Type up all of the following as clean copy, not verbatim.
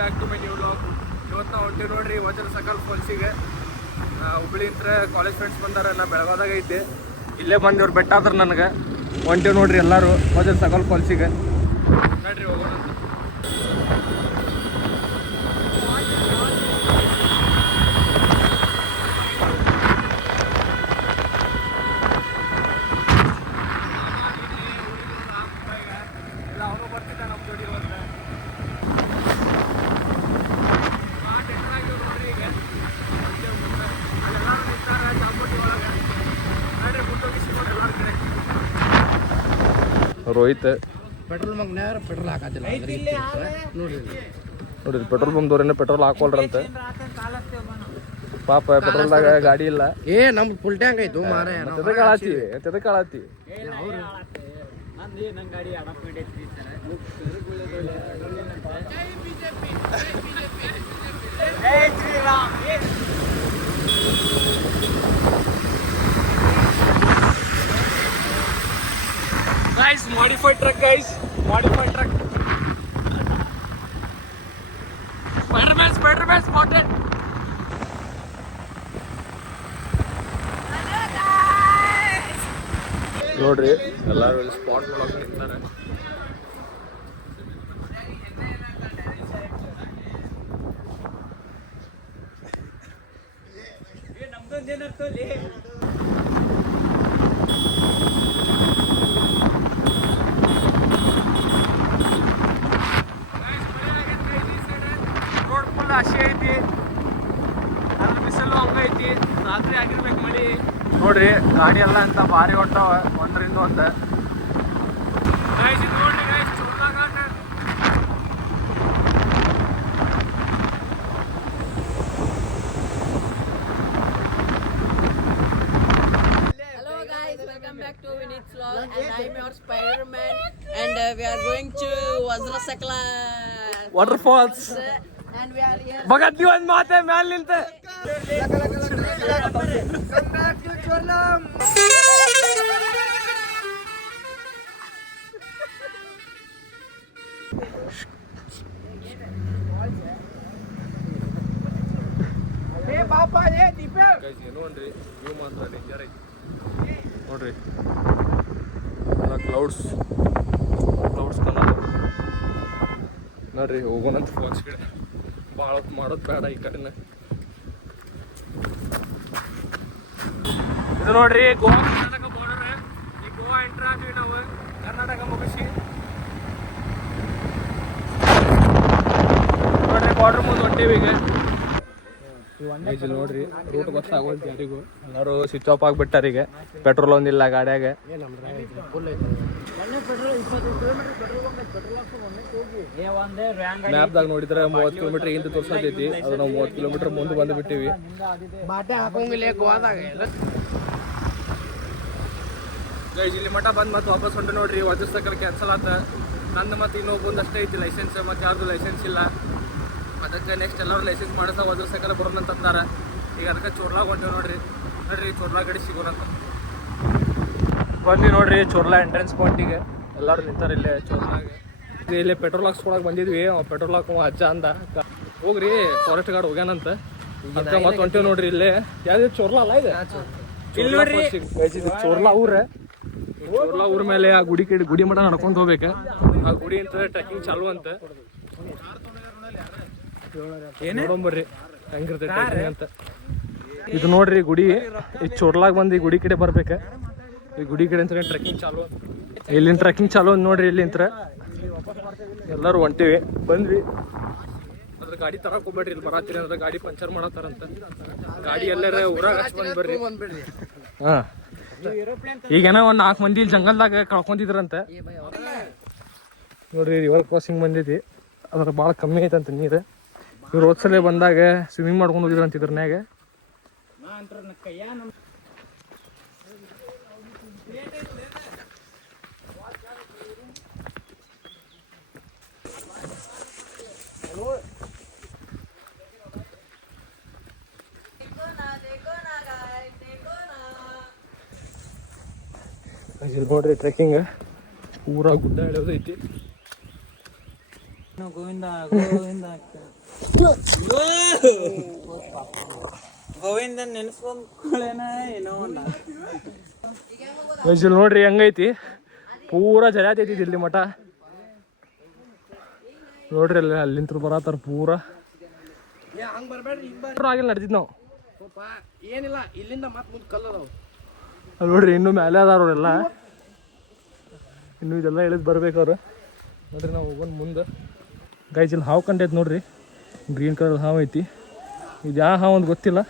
Back to my new vlog. ಇವತ್ತು ನಾವು ಹೊಂಟೀವಿ ನೋಡ್ರಿ ವಜ್ರ ಸರ್ಕಲ್ ಫಾಲ್ಸಿಗೆ. ಹುಬ್ಳಿಂತ್ರ ಕಾಲೇಜ್ ಫ್ರೆಂಡ್ಸ್ ಬಂದಾರ, ನಾ ಬೆಳಗಾದಾಗ ಇದ್ದೆ. ಇಲ್ಲೇ ಬಂದು ಇವ್ರು ಬೆಟ್ಟ ಆದ್ರೆ ನನಗೆ ಹೊಂಟೀವಿ ನೋಡ್ರಿ ಎಲ್ಲರೂ ವಜ್ರ ಸರ್ಕಲ್ ಫಾಲ್ಸಿಗೆ. ನೋಡ್ರಿ ಹೋಗೋಣ ಅಂತ. ರೋಹಿತ್ ಪೆಟ್ರೋಲ್ ಬಂಕ್ ಪೆಟ್ರೋಲ್ ಹಾಕತ್ತಿಲ್ಲ ನೋಡ್ರಿ ನೋಡ್ರಿ ಪೆಟ್ರೋಲ್ ಬಂಕ್ದವ್ರೇನೆ ಪೆಟ್ರೋಲ್ ಹಾಕೊಳ್ರಂತೆ. ಪಾಪ ಪೆಟ್ರೋಲ್ದಾಗ ಗಾಡಿ ಇಲ್ಲ. ನಮ್ದು ಫುಲ್ ಟ್ಯಾಂಕ್ ಆಯ್ತು ಮಾರ. ಕಾಳಾತಿ Guys, modified truck, guys. Modified truck. Spider-Man spotted. ನೋಡ್ರಿ ಎಲ್ಲರೂ ಇಲ್ಲಿ ಸ್ಪಾಟ್ ಮಾಡಕ್ ನಿಂತಾರೆ. ಆಶೆ ಐತಿ, ಅದ್ರ ಬಿಸಿಲು ಹಂಗ ಐತಿ. ರಾತ್ರಿ ಆಗಿರ್ಬೇಕು ಮಳಿ. ನೋಡ್ರಿ ಗಾಡಿ ಎಲ್ಲ ಅಂತ ಭಾರಿ ಹೊಂಟಾವ ಒಂದರಿಂದ ಒಂದು. ನೋಡ್ರಿ Hello guys, welcome back to Vinith's vlog and I'm your Spider-Man and we are going to Vajra Sakla waterfalls. and we are here. ಬಗತ್ಲಿ ಒಂದ್ ಮಾತೆ ಮ್ಯಾಲ ನಿಂತ. ಏನು ಅನ್ರಿ ವ್ಯೂ ಮಾತ್ರ ಡೇಂಜರ್ ಐತಿ ನೋಡ್ರಿ. ಕ್ಲೌಡ್ಸ್ ಕಾಣಲ್ಲ ನೋಡ್ರಿ. ಹೋಗೋಣಂತ ಫಾಲ್ಸ್ ಕಡೆ. ಭಾಳ ಮಾಡೋದು ಬೇಡ ಈ ಕಡೆನ. ಇದು ನೋಡ್ರಿ ಗೋವಾ ಕರ್ನಾಟಕ ಬಾರ್ಡರ್. ಈ ಗೋವಾ ಎಂಟ್ರ್ ಆದ್ವಿ ನಾವು ಕರ್ನಾಟಕ ಮುಗಿಸಿ. ನೋಡ್ರಿ ಬಾರ್ಡರ್ ಮುಂದೆ ಹೊಂಟೇವಿ ಈಗ. ನೋಡ್ರಿ ರೂಟ್ ಗೊತ್ತಾಗೋದು ಯಾರಿಗೂ. ಎಲ್ಲರೂ ಸ್ವಿಚ್ ಆಫ್ ಆಗಿಬಿಟ್ಟಾರ ಈಗ. ಪೆಟ್ರೋಲ್ ಒಂದಿಲ್ಲ ಗಾಡಿಯಾಗ. ಮ್ಯಾಪ್ದಾಗ ನೋಡಿದ್ರೆ 30 ಕಿಲೋಮೀಟರ್ ಹಿಂದೆ ತೋರ್ಸತೈತಿ. ಅದು ನಾವು 30 ಕಿಲೋಮೀಟರ್ ಮುಂದೆ ಬಂದು ಬಿಟ್ಟಿವಿ. ಇಲ್ಲಿ ಮಠ ಬಂದು ಮತ್ತೆ ವಾಪಸ್ ಹೊಂಟೆ ನೋಡ್ರಿ. ವಜ್ರ ಸರ್ಕಲ್ ಕ್ಯಾನ್ಸಲ್ ಆತ. ನಂದು ಮತ್ತೆ ಇನ್ನೊಬ್ಬಂದು ಅಷ್ಟೇ ಐತಿ ಲೈಸೆನ್ಸ್, ಮತ್ತೆ ಯಾರ್ದು ಲೈಸೆನ್ಸ್ ಇಲ್ಲ. ಅದಕ್ಕೆ ನೆಕ್ಸ್ಟ್ ಎಲ್ಲರೂ ಲೈಸೆನ್ಸ್ ಮಾಡಿಸ ವಜ್ರ ಸರ್ಕಲ್ ಬರೋಣ ಅಂತಂದಾರ. ಈಗ ಅದಕ್ಕೆ ಚೋರ್ಲಾಗ ಹೊಂಟೇವಿ ನೋಡ್ರಿ. ಚೋರ್ಲಾ ಗಡಿ ಸಿಗೋಣಂತ ಬಂದ್ವಿ ನೋಡ್ರಿ. ಚೋರ್ಲಾ ಎಂಟ್ರೆನ್ಸ್ ಪಾಯಿಂಟಿಗೆ ಎಲ್ಲರೂ ನಿಂತಾರೆ ಇಲ್ಲೇ ಚೋರ್ಲಾಗ. ಇಲ್ಲಿ ಪೆಟ್ರೋಲ್ ಹಾಕ್ಸ್ಕೊಳಕ್ ಬಂದಿದ್ವಿ. ಪೆಟ್ರೋಲ್ ಹಾಕೋ ಅಜ್ಜ ಅಂದ ಹೋಗ್ರಿ ಫಾರೆಸ್ಟ್ ಗಾರ್ಡ್ ಹೋಗ್ಯಾನಂತ. ಅದಕ್ಕೆ ಮತ್ತೆ ಹೊಂಟೇವಿ ನೋಡ್ರಿ. ಇಲ್ಲೇ ಯಾವ್ದು ಚೋರ್ಲಾ ಅಲ್ಲ ಇದೆ. ಚೋರ್ಲಾ ಊರ ಮೇಲೆ ಆ ಗುಡಿ ಮಠ ನಡ್ಕೊಂಡ್ ಹೋಗ್ಬೇಕ. ಆ ಗುಡಿ ಅಂತ ಟ್ರೆಕ್ಕಿಂಗ್ ಚಾಲು ಅಂತ. ನೋಡೋಂಬರ್ರಿ ಹೆಂಗಿರ್ತೈತೆ ಟ್ರೆಕ್ಕಿಂಗ್ ಅಂತ. ಇದು ನೋಡ್ರಿ ಗುಡಿ. ಈ ಚೋರ್ಲಾಗ ಬಂದು ಈ ಗುಡಿ ಕಡೆ ಬರ್ಬೇಕ. ಈ ಗುಡಿ ಕಡೆ ಅಂತ ಟ್ರೆಕ್ಕಿಂಗ್ ಚಾಲು ಅಂತ. ಇಲ್ಲಿಂದ ಟ್ರೆಕ್ಕಿಂಗ್ ಚಾಲು ಅಂತ ನೋಡ್ರಿ. ಇಲ್ಲಿಂತ್ರ ಎಲ್ಲರೂ ಹೊಂಟಿವಿ ಬಂದ್ವಿ. ಅದ್ರ ಗಾಡಿ ತರಕ್ ಹೋಗ್ಬೇಡ್ರಿ. ಇಲ್ಲಿ ಬರಾತ್ರಿ ಅಂದ್ರೆ ಗಾಡಿ ಪಂಚರ್ ಮಾಡತ್ತಾರಂತ. ಗಾಡಿ ಎಲ್ಲಾರ ಊರಾಗ ಹಚ್ಕೊಂಡ್ ಬರ್ರಿ. ಹಾ ಈಗೇನೋ ಒಂದ್ 4 ಮಂದಿ ಇಲ್ಲಿ ಜಂಗಲ್ದಾಗ ಕಳ್ಕೊಂತಿದ್ರಂತ ನೋಡ್ರಿ. ರಿವರ್ ಕ್ರಾಸಿಂಗ್ ಬಂದೈತಿ. ಅದ್ರ ಭಾಳ ಕಮ್ಮಿ ಐತಂತ ನೀರು. ಇವ್ರು ಹೋದ್ಸಲ ಬಂದಾಗ ಸ್ವಿಮ್ಮಿಂಗ್ ಮಾಡ್ಕೊಂಡು ಹೋಗಿದ್ರು ಅಂತ ಇದ್ರನ್ಯಾಗ. ಇಲ್ಲಿ ನೋಡ್ರಿ ಟ್ರೆಕ್ಕಿಂಗ್ ಪೂರಾ ಗುಡ್ಡ ಎಳೆಯೋದೈತಿ. ಗೋವಿಂದ ಗೋವಿಂದ ಗೋವಿಂದ ನೆನೆಸ್ಕೊಂಡ್ಕೊಳ್ಳೇನ ಏನೋ ಇಲ್ಲಿ ನೋಡ್ರಿ ಹೆಂಗೈತಿ ಪೂರಾ ಜರಾತೈತಿ ಇಲ್ಲಿ ಮಠ ನೋಡ್ರಿ ಅಲ್ಲಿ ಅಲ್ಲಿಂತ್ರ ಬರತ್ತಾರ ಪೂರಾ ಹಂಗೆ ಬರಬೇಡ್ರಿ ಆಗಿಲ್ಲ ನಡ್ದಿದ್ ನಾವು ಸ್ವಲ್ಪ ಏನಿಲ್ಲ ಇಲ್ಲಿಂದ ಮತ್ತೆ ಮುಂದೆ ಕಲ್ಲದವು ಅಲ್ಲಿ ನೋಡ್ರಿ ಇನ್ನೂ ಮೇಲೆ ಅದಾರವ್ರೆಲ್ಲ ಇನ್ನೂ ಇದೆಲ್ಲ ಇಳಿದು ಬರ್ಬೇಕು ಅವ್ರು ನೋಡ್ರಿ ನಾವು ಹೋಗೋಣ ಮುಂದೆ ಗೈಸ್ ಇಲ್ಲಿ ಹಾವು ಕಂಡೈತೆ ನೋಡ್ರಿ ಗ್ರೀನ್ ಕಲರ್ ಹಾವು ಐತಿ ಇದು ಯಾವ ಹಾವು ಅಂತ ಗೊತ್ತಿಲ್ಲ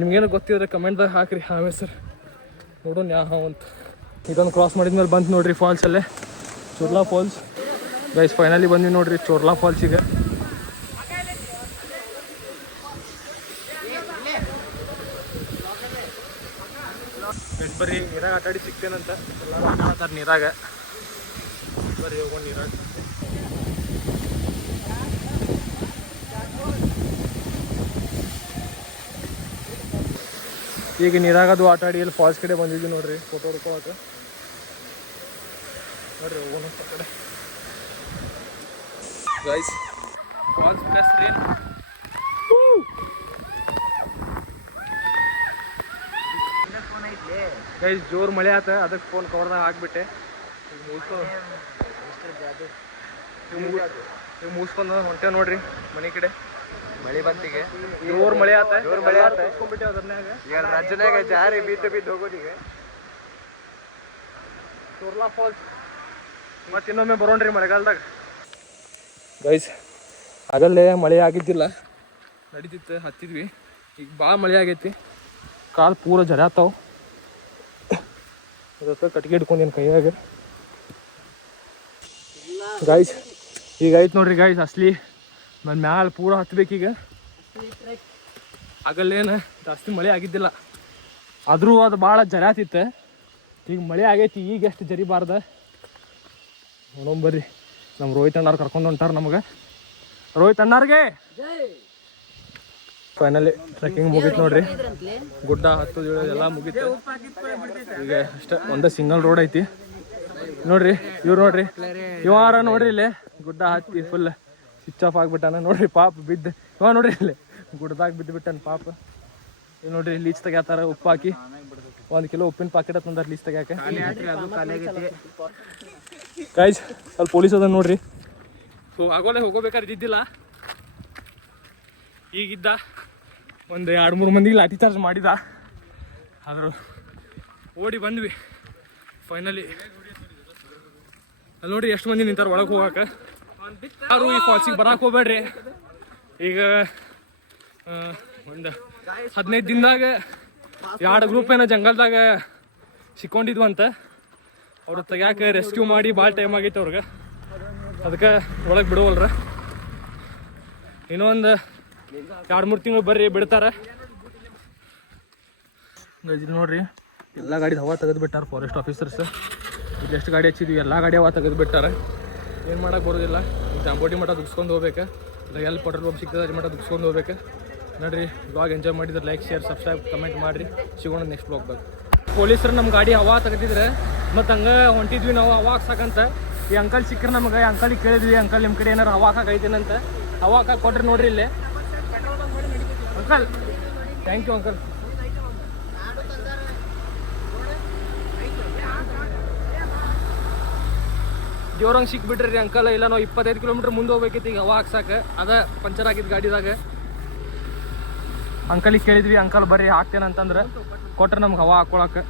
ನಿಮ್ಗೇನು ಗೊತ್ತಿದ್ರೆ ಕಮೆಂಟ್ದಾಗ ಹಾಕ್ರಿ ಹಾವು ಹೆಸರು ನೋಡೋಣ ಯಾವ ಹಾವು ಅಂತ ಇದೊಂದು ಕ್ರಾಸ್ ಮಾಡಿದ್ಮೇಲೆ ಬಂತು ನೋಡ್ರಿ ಫಾಲ್ಸಲ್ಲೇ ಚೋರ್ಲಾ ಫಾಲ್ಸ್ ಗೈಸ್ ಫೈನಲಿ ಬಂದ್ವಿ ನೋಡ್ರಿ ಚೋರ್ಲಾ ಫಾಲ್ಸಿಗೆ ಬರ್ರಿ ನೀರಾಗ ಆಟಾಡಿ ಸಿಗ್ತೇನಂತ ಎಲ್ಲರೂ ಆಟ ಆಡ್ತಾರೆ ನೀರಾಗ ಬರ್ರಿ ಹೋಗೋಣ ನೀರಾಗ ಈಗ ನೀರಾಗದು ಆಟ ಆಡಿ ಇಲ್ಲಿ ಫಾಲ್ಸ್ ಕಡೆ ಬಂದಿದ್ವಿ ನೋಡ್ರಿ ಫೋಟೋ ಹೊಡ್ಕೊಳಕ್ಕೆ ನೋಡ್ರಿ ಹೋಗೋಣ ಆ ಕಡೆ ಗೈಸ್ ಫಾಲ್ಸ್ ಪ್ಲಸ್ ರೀ ಗೈಸ್ ಜೋರು ಮಳೆ ಆತ ಅದಕ್ಕೆ ಫೋನ್ ಕವರ್ದಾಗ ಹಾಕ್ಬಿಟ್ಟೆ ಈಗ ಮುಗಿಸ್ಕೊಂಡು ಹೊಂಟೆ ನೋಡ್ರಿ ಮನೆ ಕಡೆ ಮಳೆ ಬಂತಿಗೆ ಜೋರು ಮಳೆ ಆತ ಮಳೆ ಆತ ಮುಗಿಸ್ಕೊಂಡ್ಬಿಟ್ಟೆ ಅದ್ರನ್ಯಾಗ ಈಗ ರಾಜ್ಯನಾಗ ಜಾರಿ ಬಿದ್ದು ಹೋಗೋದಿಗೆ ಚೋರ್ಲಾ ಫಾಲ್ಸ್ ಮತ್ತೆ ಇನ್ನೊಮ್ಮೆ ಬರೋಣ್ರಿ ಮಳೆಗಾಲದಾಗ ಗೈಸ್ ಆಗಲ್ಲೇ ಮಳೆ ಆಗಿದ್ದಿಲ್ಲ ನಡೀತಿತ್ತು ಹತ್ತಿದ್ವಿ ಈಗ ಭಾಳ ಮಳೆ ಆಗೈತಿ ಕಾಲು ಪೂರ ಜರಾತಾವ ಅದಕ್ಕೆ ಕಟ್ಗೆ ಹಿಡ್ಕೊಂಡೇನು ಕೈಯಾಗ ಗಾಯ್ಸ್ ಈಗ ಐತೆ ನೋಡ್ರಿ ಗಾಯ್ಸ್ ಅಸ್ಲಿ ನನ್ನ ಮ್ಯಾಲೆ ಪೂರ ಹತ್ಬೇಕೀಗ ಆಗಲ್ಲೇನು ಜಾಸ್ತಿ ಮಳೆ ಆಗಿದ್ದಿಲ್ಲ ಆದರೂ ಅದು ಭಾಳ ಜರಾತಿತ್ತು ಈಗ ಮಳೆ ಆಗೈತಿ ಈಗ ಎಷ್ಟು ಜರಿಬಾರ್ದ ನೋಡೋಂಬರ್ರಿ ನಮ್ಮ ರೋಹಿತ್ ಅಣ್ಣಾರು ಕರ್ಕೊಂಡು ಹೊಂಟಾರ ನಮಗೆ ರೋಹಿತ್ ಅಣ್ಣಾರ್ಗೆ ಫೈನಲಿ ಟ್ರೆಕ್ಕಿಂಗ್ ಮುಗೀತು ನೋಡ್ರಿ ಗುಡ್ಡ ಹತ್ತೋದು ಎಲ್ಲ ಮುಗೀತು ಈಗ ಅಷ್ಟೇ ಒಂದೇ ಸಿಂಗಲ್ ರೋಡ್ ಐತಿ ನೋಡ್ರಿ ಇವ್ರು ನೋಡ್ರಿ ಇವಾರ ನೋಡ್ರಿ ಇಲ್ಲಿ ಗುಡ್ಡ ಹತ್ತಿ ಫುಲ್ ಸ್ವಿಚ್ ಆಫ್ ಆಗ್ಬಿಟ್ಟಾನ ನೋಡ್ರಿ ಪಾಪ ಬಿದ್ದು ಇವ ನೋಡ್ರಿ ಇಲ್ಲಿ ಗುಡ್ಡದಾಗ ಬಿದ್ದು ಬಿಟ್ಟಾನ ಪಾಪ ಇವ್ ನೋಡ್ರಿ ಲೀಚ್ ತೆಗ್ಯಾತಾರ ಉಪ್ಪು ಹಾಕಿ 1 ಕಿಲೋ ಉಪ್ಪಿನ ಪಾಕೆಟ್ ತಂದಾರ ಲೀಚ್ ತೆಗ್ಯಾಕ ಗೈಸ್ ಸ್ವಲ್ಪ ಪೊಲೀಸ್ ಅದ ನೋಡ್ರಿ ಸೊ ಆಗೋಲೆ ಹೋಗೋಬೇಕಾದ್ರೆ ಇದ್ದಿದ್ದಿಲ್ಲ ಈಗಿದ್ದ ಒಂದು 2-3 ಮಂದಿಗೆ ಲಾಠಿ ಚಾರ್ಜ್ ಮಾಡಿದ ಆದರೂ ಓಡಿ ಬಂದ್ವಿ ಫೈನಲಿ ಅಲ್ಲಿ ನೋಡ್ರಿ ಎಷ್ಟು ಮಂದಿ ನಿಂತಾರ ಒಳಗೆ ಹೋಗಾಕ ಯಾರು ಈ ಫಾಲ್ಸಿಗೆ ಬರಕ್ಕೆ ಹೋಗ್ಬೇಡ್ರಿ ಈಗ ಒಂದು 15 ದಿನದಾಗ 2 ಗ್ರೂಪ್ ಏನೋ ಜಂಗಲ್ದಾಗ ಸಿಕ್ಕೊಂಡಿದ್ವಂತ ಅವ್ರು ತೆಗ್ಯಾಕೆ ರೆಸ್ಕ್ಯೂ ಮಾಡಿ ಭಾಳ ಟೈಮ್ ಆಗೈತೆ ಅವ್ರಿಗೆ ಅದಕ್ಕೆ ಒಳಗೆ ಬಿಡೋವಲ್ರ ಇನ್ನೊಂದು 2-3 ತಿಂಗಳು ಬರ್ರಿ ಬಿಡ್ತಾರೆ ಇಲ್ಲಿ ನೋಡ್ರಿ ಎಲ್ಲ ಗಾಡಿ ಹವಾ ತೆಗೆದು ಬಿಟ್ಟಾರ ಫಾರೆಸ್ಟ್ ಆಫೀಸರ್ಸ್ ಇಲ್ಲಿ ಎಷ್ಟು ಗಾಡಿ ಹಚ್ಚಿದ್ವಿ ಎಲ್ಲ ಗಾಡಿ ಹವಾ ತೆಗೆದು ಬಿಟ್ಟಾರ ಏನು ಮಾಡೋಕೆ ಬರೋದಿಲ್ಲ ಜಾಂಬೋಟಿ ಮಠ ದುಗ್ಸ್ಕೊಂಡು ಹೋಗ್ಬೇಕು ಇಲ್ಲ ಎಲ್ಲಿ ಪೆಟ್ರೋಲ್ ಪಂಪ್ ಸಿಗ್ತದೆ ಅಲ್ಲಿ ಮಠ ದುಗ್ಸ್ಕೊಂಡು ಹೋಗ್ಬೇಕು ನೋಡ್ರಿ ಬ್ಲಾಗ್ ಎಂಜಾಯ್ ಮಾಡಿದ್ರೆ ಲೈಕ್ ಶೇರ್ ಸಬ್ಸ್ಕ್ರೈಬ್ ಕಮೆಂಟ್ ಮಾಡಿರಿ ಸಿಗೋಣ ನೆಕ್ಸ್ಟ್ ಬ್ಲಾಗ್ದಾಗ ಪೊಲೀಸರು ನಮ್ಮ ಗಾಡಿ ಹವಾ ತೆಗೆದಿದ್ರೆ ಮತ್ತು ಹಂಗೆ ಹೊಂಟಿದ್ವಿ ನಾವು ಹವಾ ಹಾಕ್ಸಕ್ಕಂತ ಈ ಅಂಕಲ್ ಸಿಕ್ಕರೆ ನಮಗೆ ಅಂಕಲಿಗೆ ಕೇಳಿದ್ವಿ ಅಂಕಲ್ ನಿಮ್ಮ ಕಡೆ ಏನಾರು ಹವಾ ಹಾಕೈತೇನಂತ ಹವಾ ಹಾಕಿ ಕೊಟ್ರಿ ನೋಡ್ರಿ ಇಲ್ಲಿ ಅಂಕಲ್ ಥ್ಯಾಂಕ್ ಯು ಅಂಕಲ್ ದೇವ್ರಂಗೆ ಸಿಕ್ಬಿಟ್ರಿ ಅಂಕಲ್ ಇಲ್ಲ ನಾವು 25 ಕಿಲೋಮೀಟ್ರ್ ಮುಂದೆ ಹೋಗ್ಬೇಕಿತ್ತು ಈಗ ಹವಾ ಹಾಕ್ಸಕ್ಕೆ ಅದ ಪಂಚರ್ ಆಗಿದ್ದು ಗಾಡಿದಾಗ ಅಂಕಲಿಗೆ ಕೇಳಿದ್ವಿ ಅಂಕಲ್ ಬರ್ರಿ ಹಾಕ್ತೇನೆ ಅಂತಂದ್ರೆ ಕೊಟ್ರೆ ನಮ್ಗೆ ಹವಾ ಹಾಕ್ಕೊಳಕ್ಕೆ